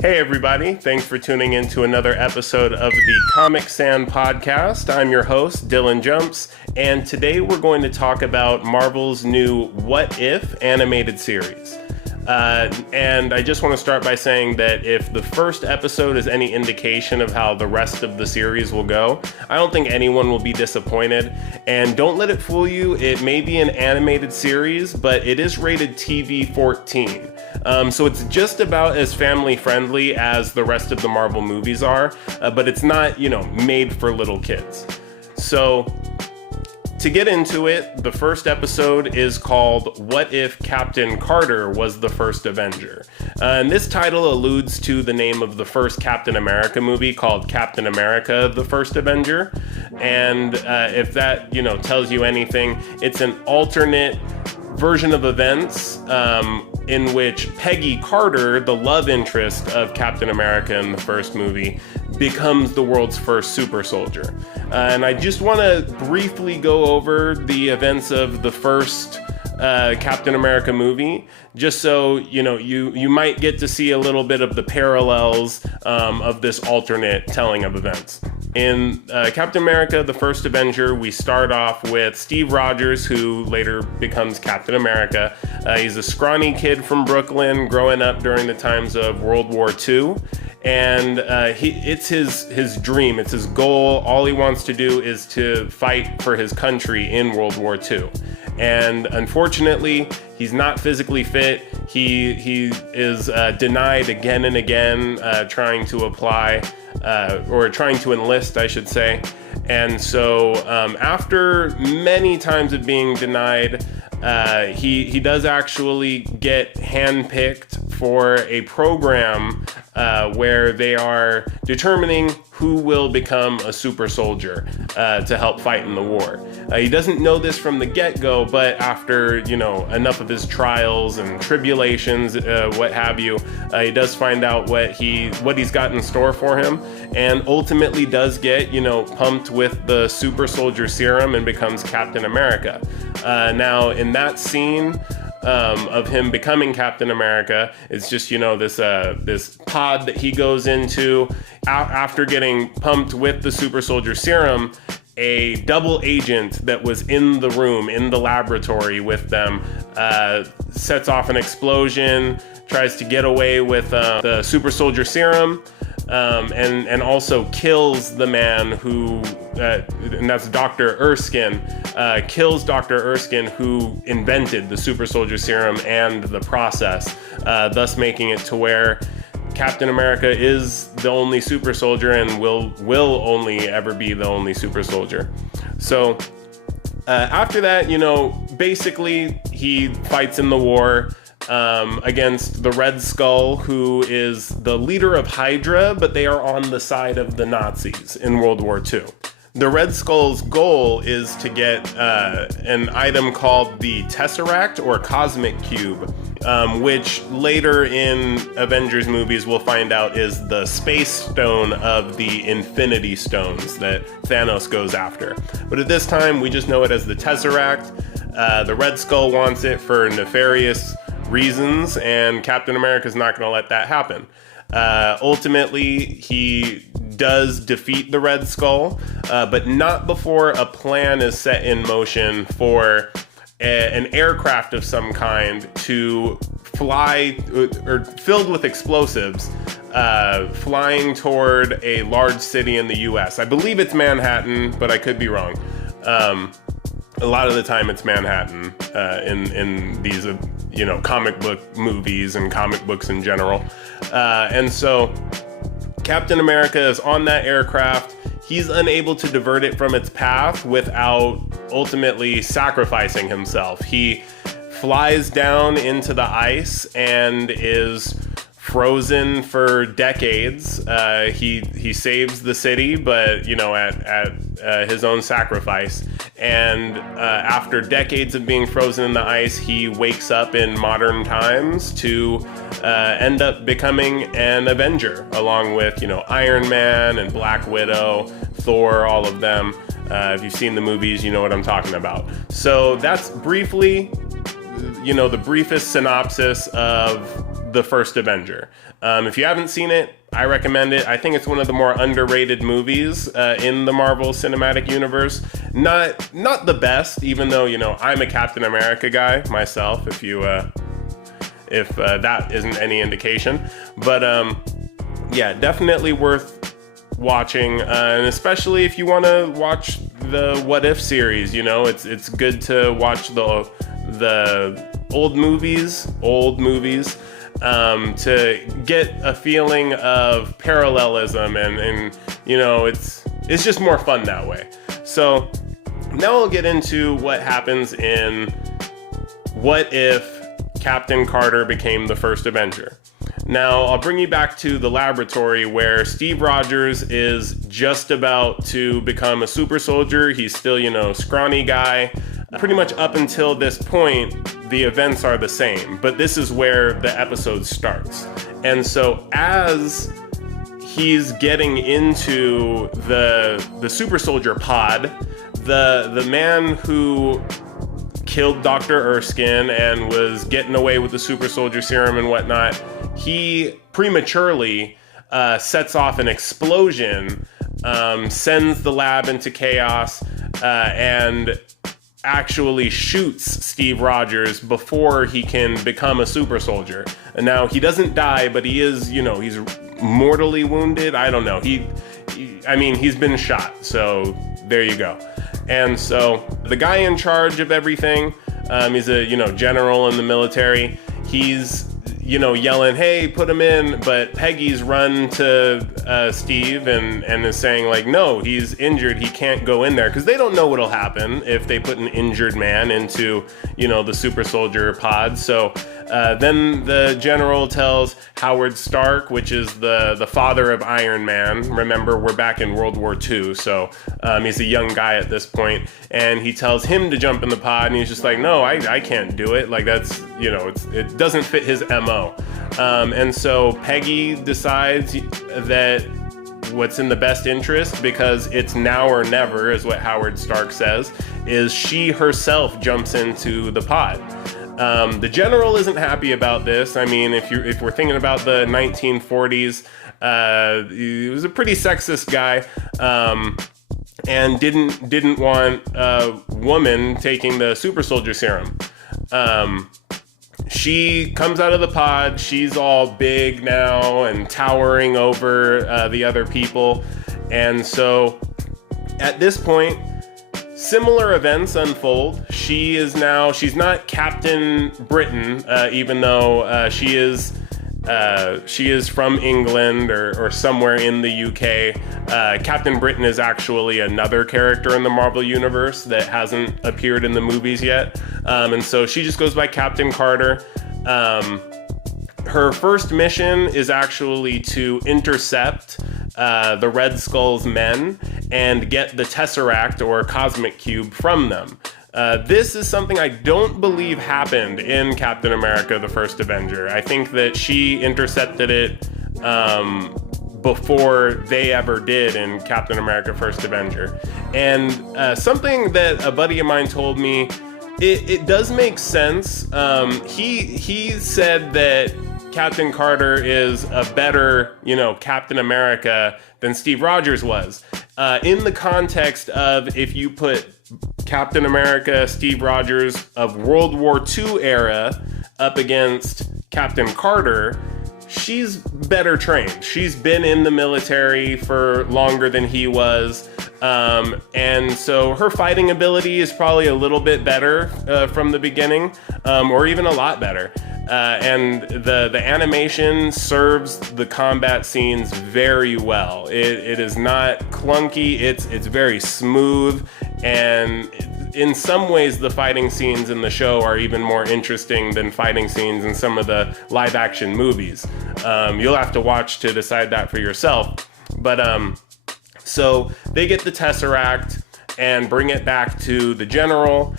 Hey everybody, thanks for tuning in to another episode of the Comic Sand Podcast. I'm your host, Dylan Jumps, and today we're going to talk about Marvel's new What If animated series. And I just want to start by saying that if the first episode is any indication of how the rest of the series will go, I don't think anyone will be disappointed. And don't let it fool you, it may be an animated series, but it is rated TV 14. So it's just about as family friendly as the rest of the Marvel movies are, but it's not, made for little kids. So to get into it, the first episode is called What If Captain Carter Was the First Avenger? And this title alludes to the name of the first Captain America movie called Captain America, the First Avenger. And if that, tells you anything, it's an alternate version of events in which Peggy Carter, the love interest of Captain America in the first movie, becomes the world's first super soldier. And I just want to briefly go over the events of the first Captain America movie, just so you might get to see a little bit of the parallels of this alternate telling of events. In Captain America, the First Avenger, we start off with Steve Rogers, who later becomes Captain America. He's a scrawny kid from Brooklyn, growing up during the times of World War II. And it's his dream, it's his goal. All he wants to do is to fight for his country in World War II. And unfortunately, he's not physically fit. He is denied again and again trying to apply, or trying to enlist, I should say. And so after many times of being denied, he does actually get handpicked for a program where they are determining who will become a super soldier to help fight in the war. He doesn't know this from the get-go, but after enough of his trials and tribulations, what have you, he does find out what he's got in store for him, and ultimately does get pumped with the super soldier serum and becomes Captain America. Now in that scene of him becoming Captain America, it's just this pod that he goes into after getting pumped with the super soldier serum. A double agent that was in the room, in the laboratory with them, sets off an explosion, tries to get away with the super soldier serum, and also kills the man who, and that's Dr. Erskine, kills Dr. Erskine, who invented the super soldier serum and the process, thus making it to where Captain America is the only super soldier and will only ever be the only super soldier. So after that, basically he fights in the war against the Red Skull, who is the leader of Hydra, but they are on the side of the Nazis in World War II. The Red Skull's goal is to get an item called the Tesseract, or Cosmic Cube, which later in Avengers movies we'll find out is the space stone of the Infinity Stones that Thanos goes after. But at this time, we just know it as the Tesseract. The Red Skull wants it for nefarious reasons, and Captain America's not going to let that happen. Ultimately, he does defeat the Red Skull, but not before a plan is set in motion for an aircraft of some kind to fly, or filled with explosives, flying toward a large city in the US. I believe it's Manhattan, but I could be wrong. A lot of the time it's Manhattan in these comic book movies and comic books in general. And so Captain America is on that aircraft. He's unable to divert it from its path without ultimately sacrificing himself. He flies down into the ice and is frozen for decades. He saves the city, but at his own sacrifice. And after decades of being frozen in the ice, he wakes up in modern times to end up becoming an Avenger, along with Iron Man and Black Widow, Thor, all of them. If you've seen the movies, you know what I'm talking about. So that's briefly, the briefest synopsis of the First Avenger. If you haven't seen it, I recommend it. I think it's one of the more underrated movies in the Marvel Cinematic Universe. Not the best, even though, I'm a Captain America guy myself, if that isn't any indication. But yeah, definitely worth watching, and especially if you want to watch the What If series. It's good to watch the old movies to get a feeling of parallelism, and it's just more fun that way. So now I'll get into what happens in What If Captain Carter became the First Avenger. Now, I'll bring you back to the laboratory where Steve Rogers is just about to become a super soldier. He's still, scrawny guy. Pretty much up until this point, the events are the same, but this is where the episode starts. And so as he's getting into the super soldier pod, the man who killed Dr. Erskine and was getting away with the super soldier serum and whatnot, he prematurely sets off an explosion, sends the lab into chaos, and actually shoots Steve Rogers before he can become a super soldier. And now he doesn't die, but he is, he's mortally wounded. I don't know. He's been shot. So there you go. And so the guy in charge of everything, he's a, general in the military. He's, yelling, hey, put him in. But Peggy's run to Steve and is saying, like, no, he's injured. He can't go in there, because they don't know what'll happen if they put an injured man into, the super soldier pod. So then the general tells Howard Stark, which is the father of Iron Man. Remember, we're back in World War II, so he's a young guy at this point, and he tells him to jump in the pod, and he's just like, no, I can't do it. Like, that's, it doesn't fit his MO. And so Peggy decides that what's in the best interest, because it's now or never, is what Howard Stark says, is she herself jumps into the pod. The general isn't happy about this. I mean, if we're thinking about the 1940s, he was a pretty sexist guy, and didn't want a woman taking the super soldier serum. She comes out of the pod. She's all big now and towering over the other people. And so at this point, similar events unfold. She's not Captain Britain, even though she is from England or somewhere in the UK. Captain Britain is actually another character in the Marvel Universe that hasn't appeared in the movies yet. And so she just goes by Captain Carter. Her first mission is actually to intercept the Red Skull's men and get the Tesseract or Cosmic Cube from them. This is something I don't believe happened in Captain America: The First Avenger. I think that she intercepted it before they ever did in Captain America: First Avenger. And something that a buddy of mine told me, it does make sense. He said that Captain Carter is a better, Captain America than Steve Rogers was. In the context of, if you put Captain America, Steve Rogers of World War II era up against Captain Carter, she's better trained. She's been in the military for longer than he was. And so her fighting ability is probably a little bit better from the beginning, or even a lot better. And the animation serves the combat scenes very well. It is not clunky. It's very smooth, and in some ways the fighting scenes in the show are even more interesting than fighting scenes in some of the live action movies. You'll have to watch to decide that for yourself. But so they get the Tesseract and bring it back to the general.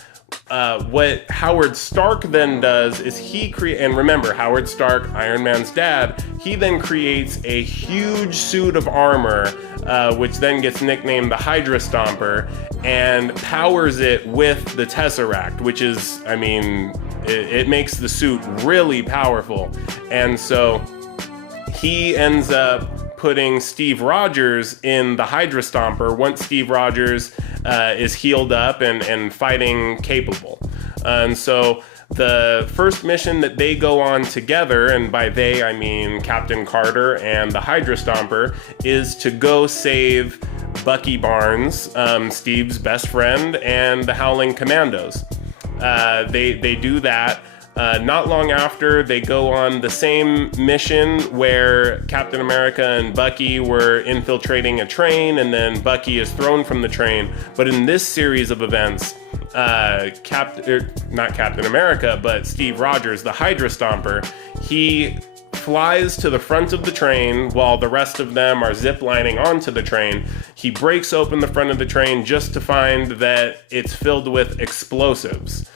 What Howard Stark then does is and remember, Howard Stark, Iron Man's dad, he then creates a huge suit of armor, which then gets nicknamed the Hydra Stomper, and powers it with the Tesseract, which is, it makes the suit really powerful. And so he ends up putting Steve Rogers in the Hydra Stomper once Steve Rogers is healed up and fighting capable. And so the first mission that they go on together, and by they I mean Captain Carter and the Hydra Stomper, is to go save Bucky Barnes, Steve's best friend, and the Howling Commandos. They do that. Not long after, they go on the same mission where Captain America and Bucky were infiltrating a train, and then Bucky is thrown from the train. But in this series of events, not Captain America, but Steve Rogers, the Hydra Stomper, he flies to the front of the train while the rest of them are ziplining onto the train. He breaks open the front of the train just to find that it's filled with explosives.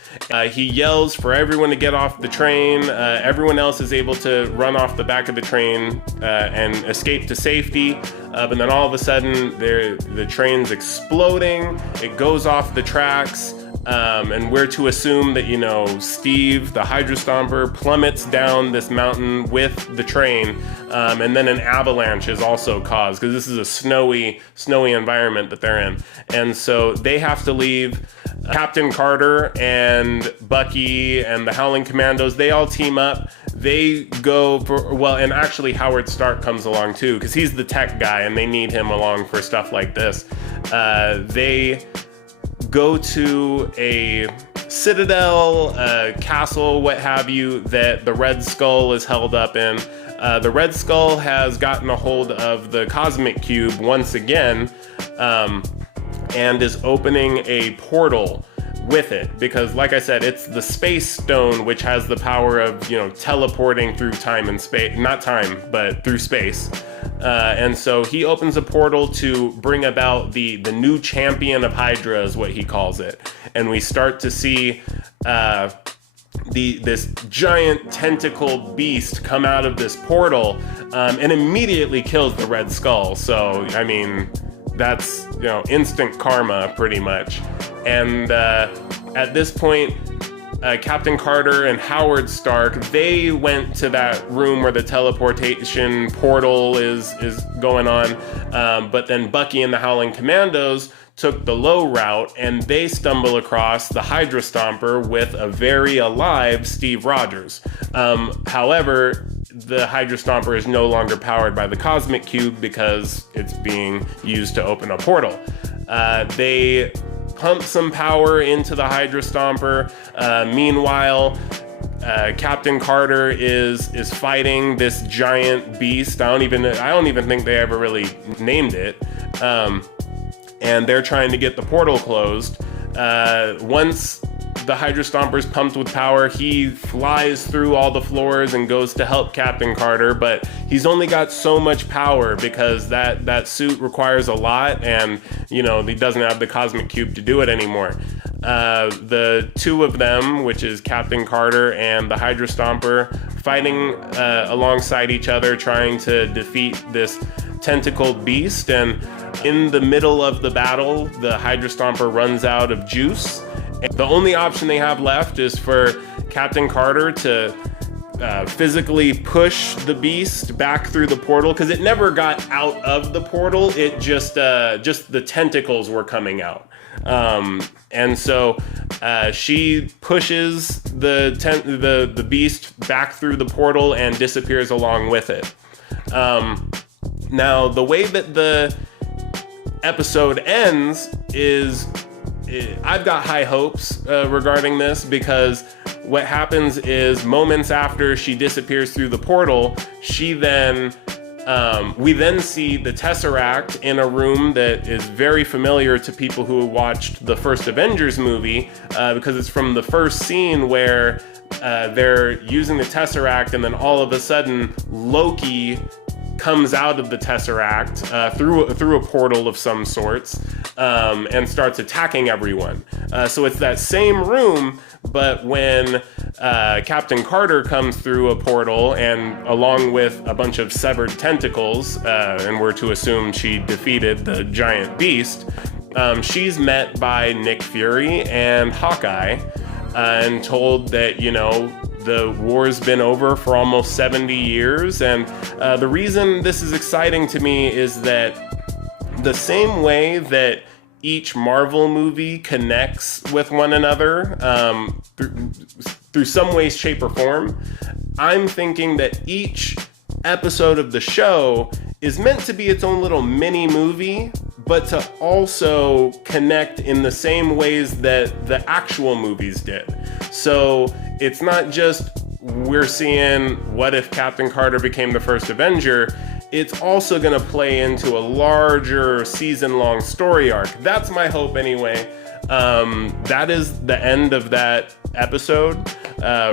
He yells for everyone to get off the train. Everyone else is able to run off the back of the train and escape to safety. But then all of a sudden, the train's exploding. It goes off the tracks. And we're to assume that, Steve, the Hydra Stomper, plummets down this mountain with the train. And then an avalanche is also caused because this is a snowy environment that they're in. And so they have to leave. Captain Carter and Bucky and the Howling Commandos, they all team up. They go and actually Howard Stark comes along too, because he's the tech guy and they need him along for stuff like this. They go to a citadel, castle, what have you, that the Red Skull is held up in. The Red Skull has gotten a hold of the Cosmic Cube once again, and is opening a portal with it, because like I said, it's the Space Stone, which has the power of, teleporting through time and space, not time, but through space. And so he opens a portal to bring about the new champion of Hydra, is what he calls it. And we start to see this giant tentacle beast come out of this portal, and immediately kills the Red Skull. So, I mean, that's, instant karma pretty much. And at this point, Captain Carter and Howard Stark, they went to that room where the teleportation portal is going on. But then Bucky and the Howling Commandos took the low route, and they stumble across the Hydra Stomper with a very alive Steve Rogers. However, the Hydra Stomper is no longer powered by the Cosmic Cube because it's being used to open a portal. They pump some power into the Hydra Stomper. Meanwhile, Captain Carter is fighting this giant beast. I don't even think they ever really named it. And they're trying to get the portal closed. Once the Hydra Stomper's pumped with power, he flies through all the floors and goes to help Captain Carter, but he's only got so much power because that suit requires a lot, and he doesn't have the Cosmic Cube to do it anymore. The two of them, which is Captain Carter and the Hydra Stomper, fighting alongside each other, trying to defeat this tentacled beast. And in the middle of the battle, the Hydra Stomper runs out of juice. And the only option they have left is for Captain Carter to physically push the beast back through the portal, because it never got out of the portal. It just the tentacles were coming out. And so she pushes the beast back through the portal and disappears along with it. Now, the way that the episode ends is, I've got high hopes regarding this, because what happens is moments after she disappears through the portal, we then see the Tesseract in a room that is very familiar to people who watched the First Avengers movie, because it's from the first scene where they're using the Tesseract, and then all of a sudden Loki comes out of the Tesseract through a portal of some sorts, and starts attacking everyone. So it's that same room, but when Captain Carter comes through a portal, and along with a bunch of severed tentacles, and we're to assume she defeated the giant beast, she's met by Nick Fury and Hawkeye, and told that, the war's been over for almost 70 years. And the reason this is exciting to me is that the same way that each Marvel movie connects with one another through some way, shape, or form, I'm thinking that each episode of the show is meant to be its own little mini movie, but to also connect in the same ways that the actual movies did. So it's not just we're seeing what if Captain Carter became the First Avenger. It's also going to play into a larger season-long story arc. That's my hope anyway. That is the end of that episode.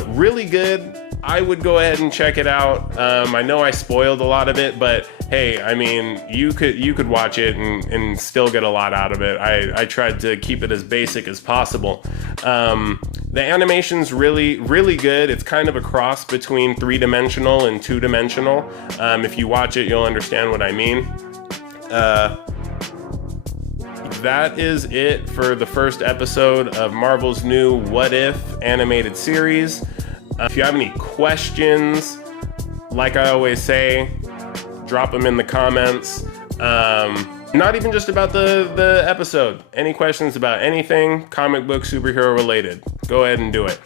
Really good. I would go ahead and check it out. I know I spoiled a lot of it, but hey, I mean, you could watch it and still get a lot out of it. I tried to keep it as basic as possible. The animation's really, really good. It's kind of a cross between 3-dimensional and 2-dimensional. If you watch it, you'll understand what I mean. That is it for the first episode of Marvel's new What If animated series. If you have any questions, like I always say, drop them in the comments. Not even just about the episode. Any questions about anything comic book superhero related, go ahead and do it.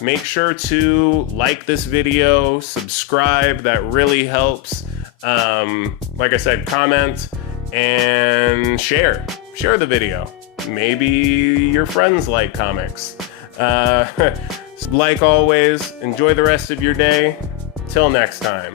Make sure to like this video, subscribe, that really helps. Like I said, comment and share the video. Maybe your friends like comics. Like always, enjoy the rest of your day. Till next time.